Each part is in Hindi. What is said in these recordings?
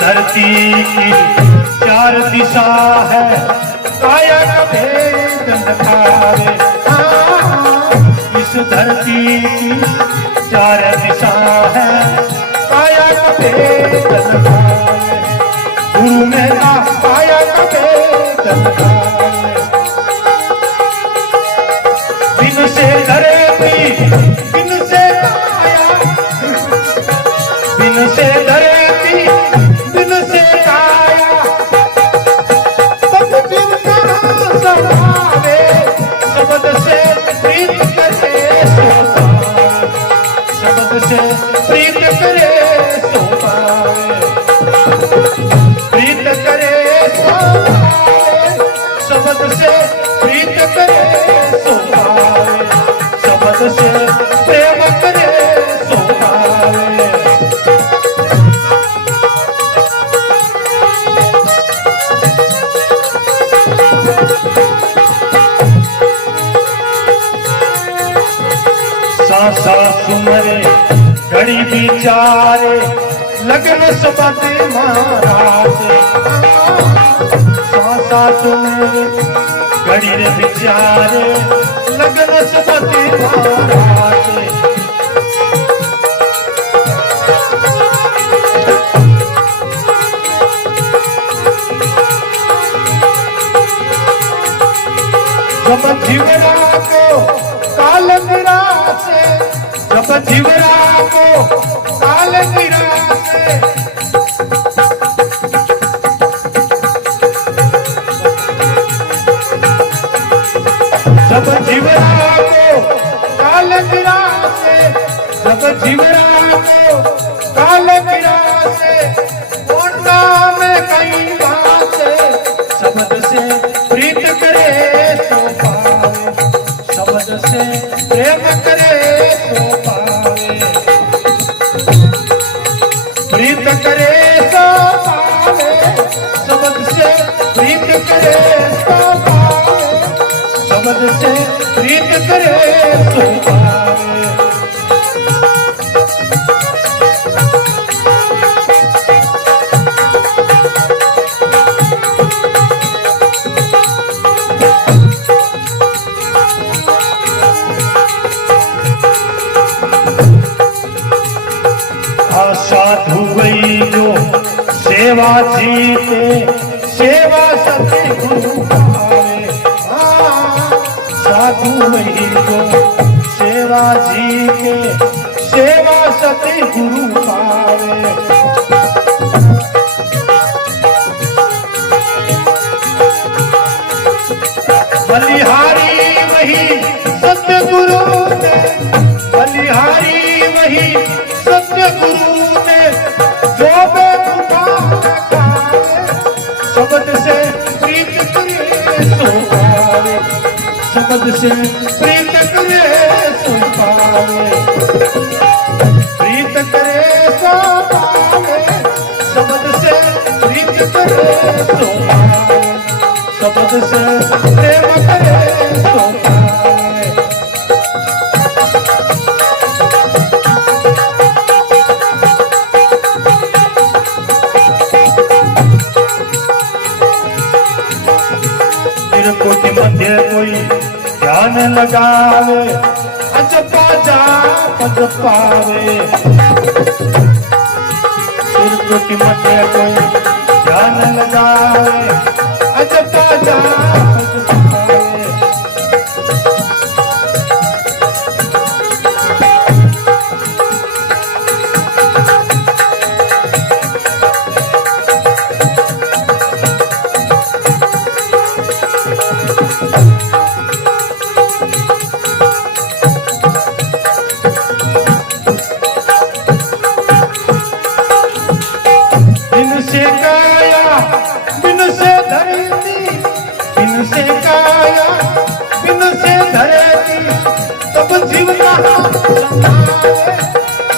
धरती की चार दिशा है, काया का भेद न खावे। इस धरती की चार दिशा है, काया का भेद न खावे। गुरु में का काया का भेद न खावे। बिन से धरती, बिन से काया, बिन से धरती, बिन से काया, सब जिनका समावे। शब्द से प्रीत करे सो पावे, शब्द से प्रीत करे सो पावे, प्रीत करे सो पावे, शब्द से प्रीत करे सो पावे, शब्द से प्रेम करे सो पावे। सासा सुमरे घड़ी विचारे, लगन सबते महाराज। सासा सुमरे घड़ी विचारे, लगन सबते महाराज। जब जीवरा को काल निराशे, जब जीवरा को काल निराशे, जब जीवरा को काल निराशे, जब जीवरा को काल निराशे, कोंडा में कई बातें, शब्द से प्रीत करे सो पावे, शब्द से प्रेम करे सो पावे, प्रीत करे सो पावे, शब्द से प्रीत करे सो पावे, शब्द से प्रीत करे सो पावे। साधु वही जो सेवा जीते, सेवा सतगुरु पावे। साधु वही जो सेवा जीते, सेवा सतगुरु पावे। बलिहारी वही सतगुरु ने, बलिहारी वही सतगुरु ने, जो बेखुदा खावे, शब्द से प्रीत करे सो पावे, शब्द से प्रीत करे सो पावे, प्रीत करे सो पावे, शब्द से प्रीत करे सो पावे, शब्द से प्रेम करे सो पावे। कोटि मध्य कोई ध्यान लगावे, अजपा जाप जपावे। कोटि मध्य कोई ध्यान लगावे, अजपा जाप जपावे।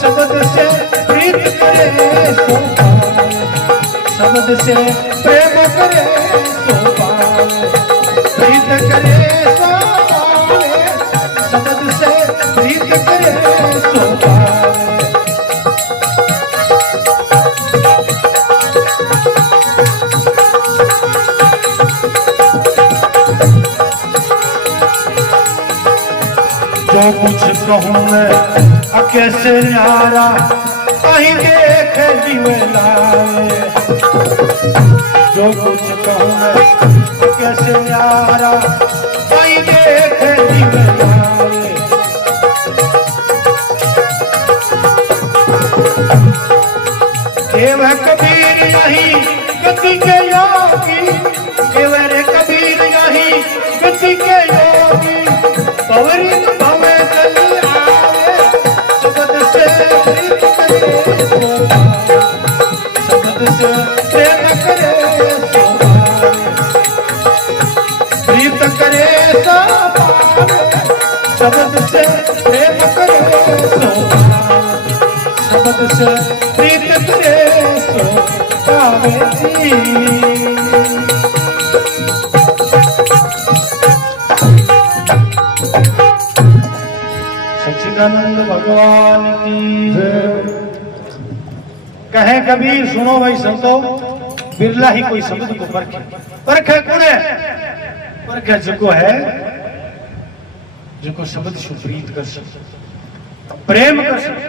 शब्द से प्रीत करे सो पावे, शब्द से प्रेम करे सो पावे, प्रीत करे सो पावे, शब्द से प्रीत करे सो पावे। कहूँ मैं कैसे न्यारा कहीं देख जीवे लाए। जो कुछ कहूँ मैं कैसे न्यारा कहीं देख जीवे लाए। केव कबीर यही गति के योगी, केव रे कबीर यही गति के योगी। पवरी भवे चल आवे शब्द से प्रीत करे सो पावे। शब्द से प्रेम करे सो पावे। प्रीत करे सो पावे। शब्द से प्रेम करे सो पावे। शब्द से प्रीत करे सो पावे जी। सच्चिदानंद भगवान की कहे कबीर सुनो भाई संतो, बिरला ही कोई शब्द को परखे। परखे कौन है? परखे जो है जो शब्द सुप्रीत कर सके, प्रेम कर सके।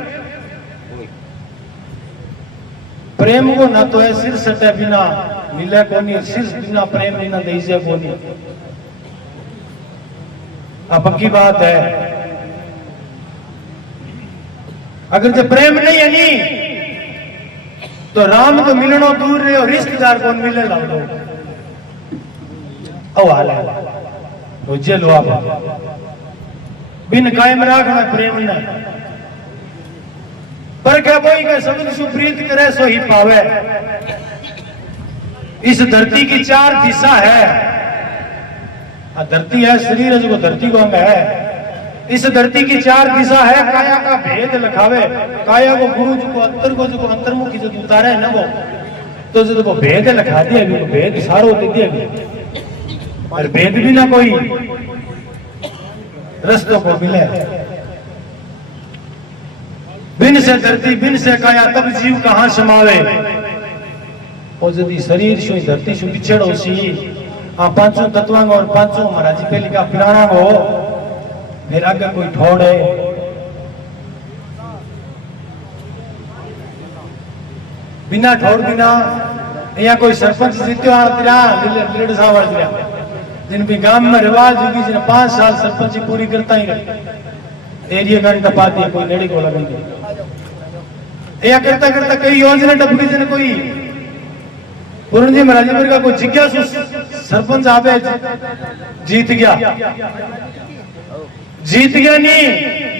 प्रेम को ना तो है सिर सटे बिना मिले को नहीं, सिर बिना प्रेम बिना दीजे को नहीं। अब पक्की बात है, अगर जो प्रेम नहीं है नी तो राम तो मिलनो दूर रहे और रिश्तेदार कौन मिले ला दो। ओ हाल तो जेलो आप बिन कायम रखना प्रेम न। पर क्या बोई के शब्द सुप्रीत करे सो ही पावे। इस धरती की चार दिशा है। धरती है शरीर जो धरती को अंग है। इस धरती की चार दिशा है। काया का भेद लखावे। काया को गुरु जी को अंतर्मुखी जो उतारे है ना वो तो जो को भेद लखा दिया भी, भेद सारो दे दिया भी। और भेद भी ना कोई रस्तों को मिले। बिन से धरती बिन से काया तब जीव कहां समावे। और यदि शरीर से धरती से बिछड़ो सी आ पांचों तत्वांग और पांचों महाराज जी पहले का पुराना हो फिर आगे कोई ठोड़ है। बिना ठोड़ बिना या कोई सरपंच जीत्यो लीड साहब जिन भी गांव में रिवाज होगी जिन 5 साल सरपंच पूरी करता ही रहे। एरिया घंटा पाती है कोई नेड़ी को लगेंगे या करता करता कई योजना टपकी जिन कोई पूर्ण जी महाराज जी का कोई जिज्ञासु सरपंच आवे जीत गया नहीं।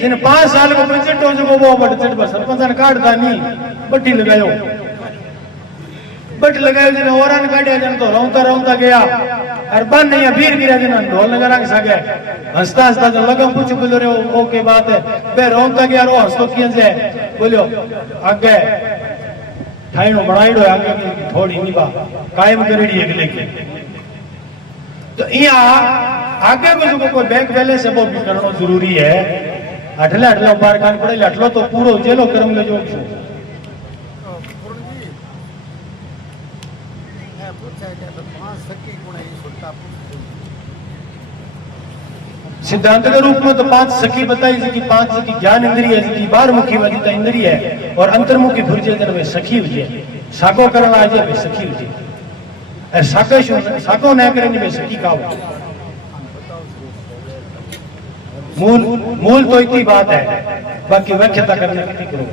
जिन 5 साल को बजट हो जो वो बजट पर सरपंच ने काटता नहीं बट्टी लगायो जिन और काटिया जन तो रौता गया और बन नहीं भीड़ गिरा जिन ढोल लगा रंग सके हंसता हंसता जो लगम पूछ बोलो रे ओके बात है बे रौता गया रो हंसतो किया जाए बोलो आगे ठाइनो बनाइडो आगे की थोड़ी नहीं बा कायम करेड़ी अगले की। तो यहाँ आगे में जो कोई बैंक बैलेंस है वो भी करना जरूरी है। अठला बार कान पड़े अठलो तो पूरो जेलो कर्म में जो सिद्धांत के रूप में तो 5 सखी बताई जिसकी 5 सखी ज्ञान इंद्रिय है जिसकी 12 मुखी वजिता इंद्रिय है और अंतर्मुखी भुर्जे जन में सखी हुई साको करना आज में सखी हुई साको न करेंगे में सखी का मूल तो इतनी बात है बाकी व्याख्याता करने की करो।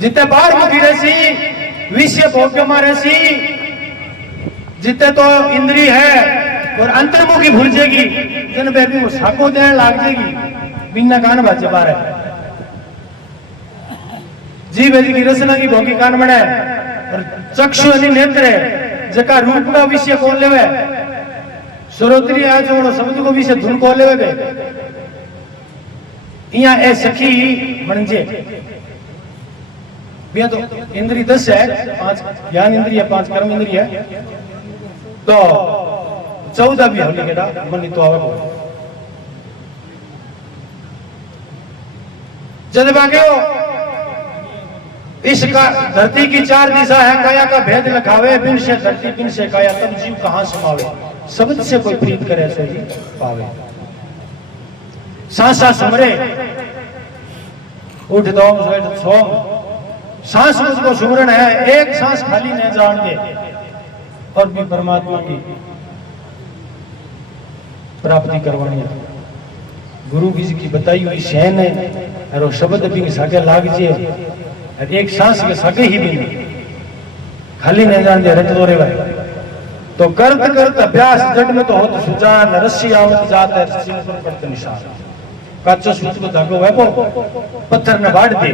जितने 12 मुखी रहसी विषय भोग्य में रहसी जितने तो इंद्री है और अंतर्मुखी भूल जाएगी जन बेबी वो साको देने लाग जाएगी बिना कान बाजे बारे जी बेजी की रचना की भोगी कान बने और चक्षु अनि नेत्र जका रूप का विषय कौन लेवे सरोत्री आज वो शब्द को विषय धुन कौन लेवे यहाँ ए सखी मनजे भैया तो इंद्रिय 10 है 5 ज्ञान इंद्रिय 5 कर्म इंद्रिय है तो 14 भी होली केटा मन तो आवे जब बागे इसका धरती की चार दिशा है, काया का भेद लखावे, बिन से धरती बिन से काया, तब जीव कहां समावे। शब्द से कोई प्रीत करे से जी पावे। सांसा सुमरे, उठ दो सोम, सांस मुझको सुमरण है, एक सांस खाली नहीं जान दे, और भी परमात्मा की प्राप्ति करवानी है। गुरु जी की बताई हुई शहन है, और वो शब्द भी सागे लाग जे, और एक सांस के सागे ही भी नहीं, खाली नहीं जान दे, रट दो रे भाई। तो करत करत अभ्यास जग में तो होत सुजान, रस्सी आवत जात है सिर पर निशान। काचो सूत को धागो है वो पत्थर ने बांट दे।